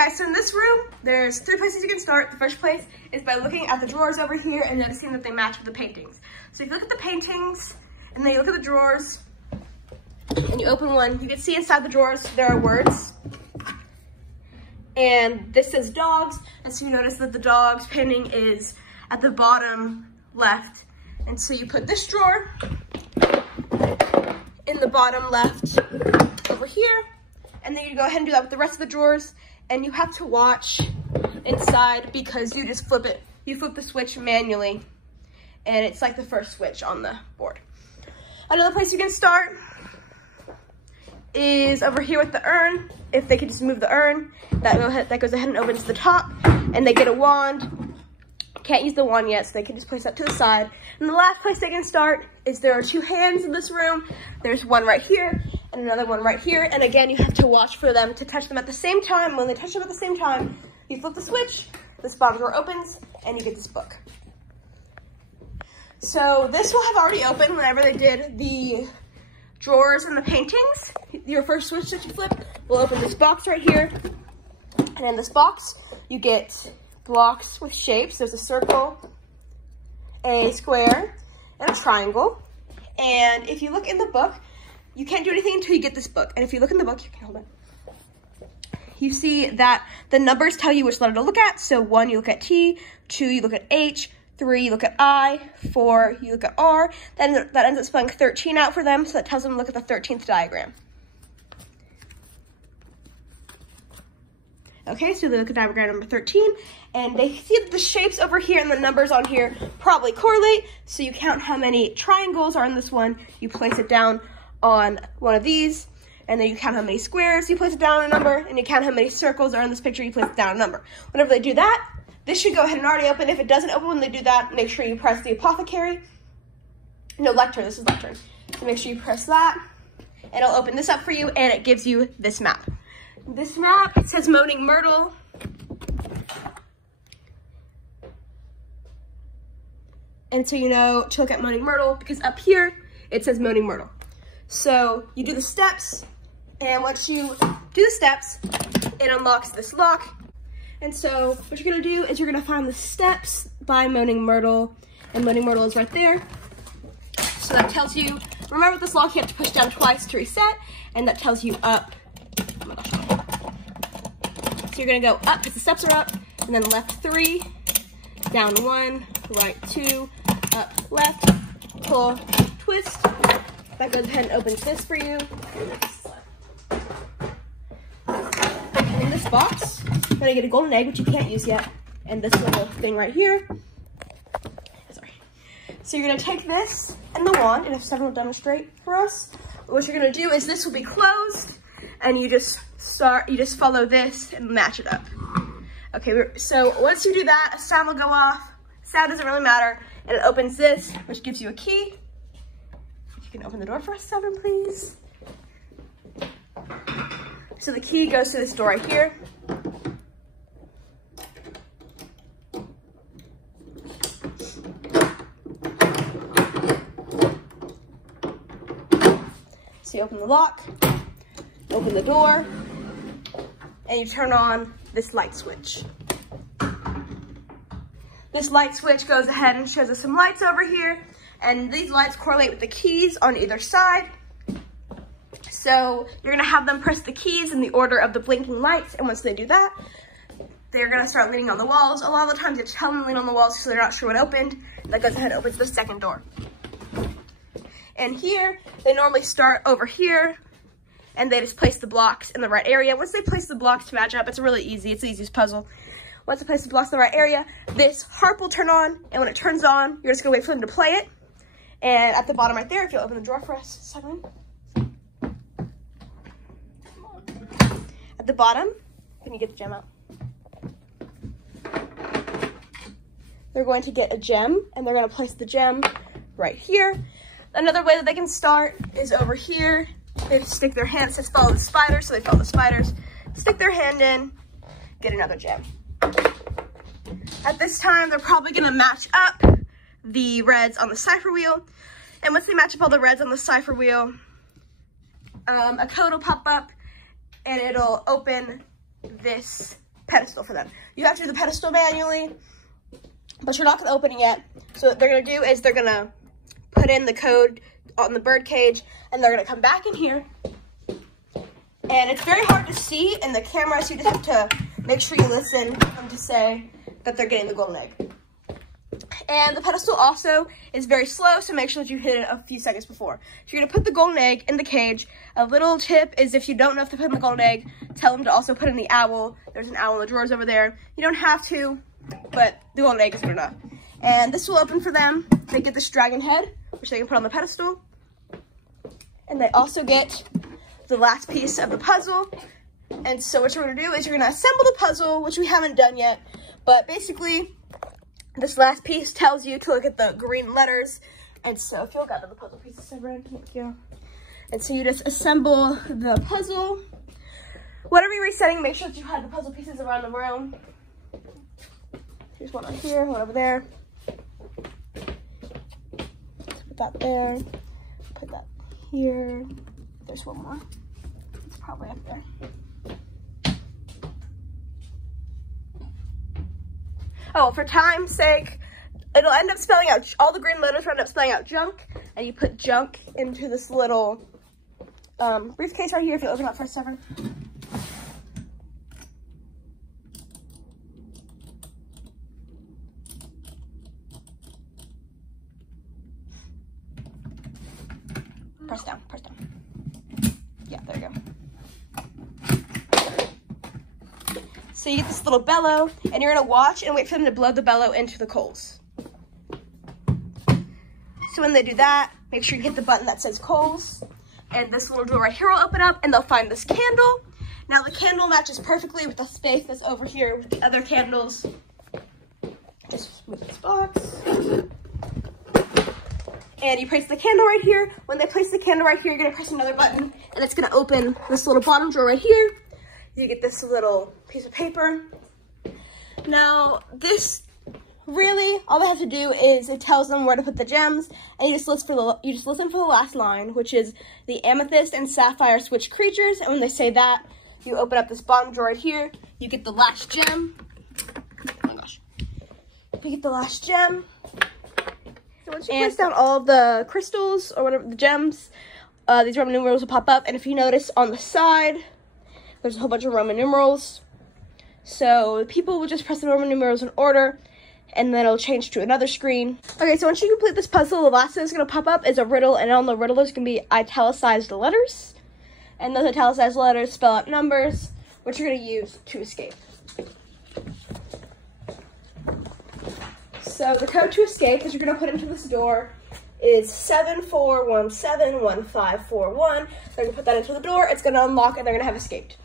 guys, so in this room, there's 3 places you can start. The first place is by looking at the drawers over here and noticing that they match with the paintings. So if you look at the paintings, and then you look at the drawers, and you open one, you can see inside the drawers, there are words. And this says dogs, and so you notice that the dog's painting is at the bottom left. And so you put this drawer in the bottom left over here, and then you go ahead and do that with the rest of the drawers. And you have to watch inside because you just flip it. You flip the switch manually, and it's like the first switch on the board. Another place you can start is over here with the urn. If they could just move the urn, that goes ahead and opens the top, and they get a wand. Can't use the wand yet, so they can just place that to the side. And the last place they can start is there are 2 hands in this room. There's one right here and another one right here. And again, you have to watch for them to touch them at the same time. When they touch them at the same time, you flip the switch, this bottom drawer opens, and you get this book. So this will have already opened whenever they did the drawers and the paintings. Your first switch that you flip will open this box right here. And in this box, you get blocks with shapes. There's a circle, a square, and a triangle. And if you look in the book, you can't do anything until you get this book. And if you look in the book, you can hold it. You see that the numbers tell you which letter to look at. So 1, you look at T, 2, you look at H, 3, you look at I, 4, you look at R. Then that ends up spelling 13 out for them, so that tells them to look at the 13th diagram. Okay, so they look at diagram number 13, and they see that the shapes over here and the numbers on here probably correlate, so you count how many triangles are in this one, you place it down on one of these, and then you count how many squares, you place it down on a number, and you count how many circles are in this picture, you place it down on a number. Whenever they do that, this should go ahead and already open. If it doesn't open when they do that, make sure you press the apothecary. No, lectern, this is lectern. So make sure you press that, and it'll open this up for you, and it gives you this map. This map, it says Moaning Myrtle. And so you know to look at Moaning Myrtle, because up here, it says Moaning Myrtle. So you do the steps, and once you do the steps, it unlocks this lock. And so what you're gonna do is you're gonna find the steps by Moaning Myrtle, and Moaning Myrtle is right there. So that tells you, remember with this lock, you have to push down twice to reset, and that tells you up. Oh my gosh. So you're gonna go up, because the steps are up, and then left 3, down 1, right 2, up, left, pull, twist. That goes ahead and opens this for you. And in this box, you're gonna get a golden egg, which you can't use yet, and this little thing right here. Sorry. So you're gonna take this and the wand, and if Sevryn will demonstrate for us, what you're gonna do is this will be closed, and you just follow this and match it up. Okay, so once you do that, a sound will go off. Sound doesn't really matter, and it opens this, which gives you a key. You can open the door for us, Sevryn, please. So the key goes to this door right here. So you open the lock, open the door, and you turn on this light switch. This light switch goes ahead and shows us some lights over here, and these lights correlate with the keys on either side. So you're gonna have them press the keys in the order of the blinking lights, and once they do that, they're gonna start leaning on the walls. A lot of the times you tell them to lean on the walls so they're not sure what opened. That goes ahead and opens the second door. And here, they normally start over here, and they just place the blocks in the right area. Once they place the blocks to match up, it's really easy. It's the easiest puzzle. Once they place the blocks in the right area, this harp will turn on, and when it turns on, you're just gonna wait for them to play it. And at the bottom right there, if you'll open the drawer for us, Sevryn. At the bottom, can you get the gem out? They're going to get a gem, and they're gonna place the gem right here. Another way that they can start is over here. They stick their hand, it says follow the spiders, so they follow the spiders, stick their hand in, get another gem. At this time, they're probably gonna match up the reds on the cipher wheel. And once they match up all the reds on the cipher wheel, a code will pop up, and it'll open this pedestal for them. You have to do the pedestal manually, but you're not gonna open it yet. So what they're gonna do is they're gonna put in the code on the bird cage, and they're gonna come back in here. And it's very hard to see in the camera, so you just have to make sure you listen for them to say that they're getting the golden egg. And the pedestal also is very slow, so make sure that you hit it a few seconds before. So you're gonna put the golden egg in the cage. A little tip is if you don't know if to put in the golden egg, tell them to also put in the owl. There's an owl in the drawers over there. You don't have to, but the golden egg is good enough. And this will open for them. They get this dragon head, which they can put on the pedestal. And they also get the last piece of the puzzle. And so what you're gonna do is you're gonna assemble the puzzle, which we haven't done yet, but basically this last piece tells you to look at the green letters. And so if you'll gather the puzzle pieces, Severin, thank you. And so you just assemble the puzzle. Whatever you're resetting, make sure that you have the puzzle pieces around the room. Here's one right here, one over there. Put that there, put that here. There's one more. It's probably up there. Oh, for time's sake, it'll end up spelling out, all the green letters will end up spelling out junk, and you put junk into this little briefcase right here if you open up for 7. Press down, press down. Yeah, there you go. So you get this little bellow, and you're gonna watch and wait for them to blow the bellow into the coals. So when they do that, make sure you hit the button that says coals, and this little door right here will open up, and they'll find this candle. Now the candle matches perfectly with the space that's over here with the other candles. Just move this box. And you place the candle right here. When they place the candle right here, you're gonna press another button, and it's gonna open this little bottom drawer right here. You get this little piece of paper. Now, this really, all they have to do is it tells them where to put the gems, and you just listen for the last line, which is the amethyst and sapphire switch creatures. And when they say that, you open up this bottom drawer right here. You get the last gem. Oh my gosh! You get the last gem. So once you place down all of the crystals or whatever the gems, these Roman numerals will pop up. And if you notice on the side, there's a whole bunch of Roman numerals. So people will just press the Roman numerals in order, and then it'll change to another screen. Okay, so once you complete this puzzle, the last thing that's gonna pop up is a riddle, and on the riddle there's gonna be italicized letters. And those italicized letters spell out numbers, which you're gonna use to escape. So the code to escape that you're gonna put into this door is 74171541. They're gonna put that into the door, it's gonna unlock, and they're gonna have escaped.